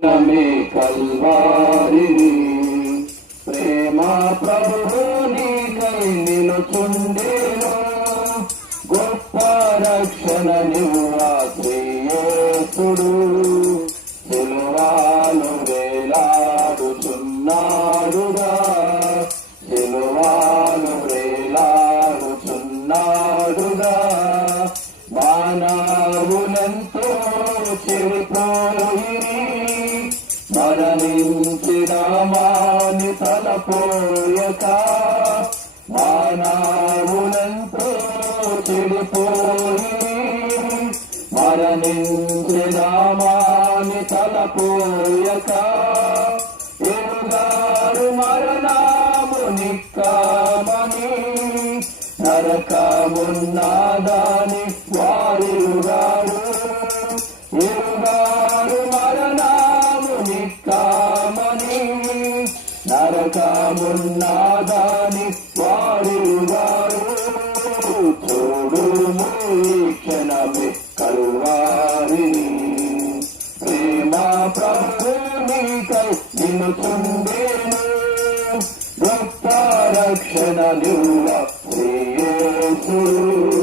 నమే కల్వారిని ప్రేమ ప్రభువు నీకై నిలుచుండెను గొప్ప రక్షణ నివ్వా శ్రీయేసుడు సిలువలో వేలాడుచున్నాడుగా సిలువలో వేలాడుచున్నాడుగా మానవులెంతో చెడిపోయిరి మరణించిన మాని తలపోయక మానవులెంతో చెడిపోయిరి మరణించిన మాని తలపోయక ఎరుగారు మరణము నిక్కమని నరకమున్నాదాని వారిరుగారు ఎరుగారు మరణము నిక్కమని నరకమున్నాదాని వారిరుగారు చూడుము ఈ క్షణమే కల్వారిని ప్రేమ ప్రభు నీకై నిలుచుండెను గొప్ప రక్షణ నివ్వ శ్రీయేసుడు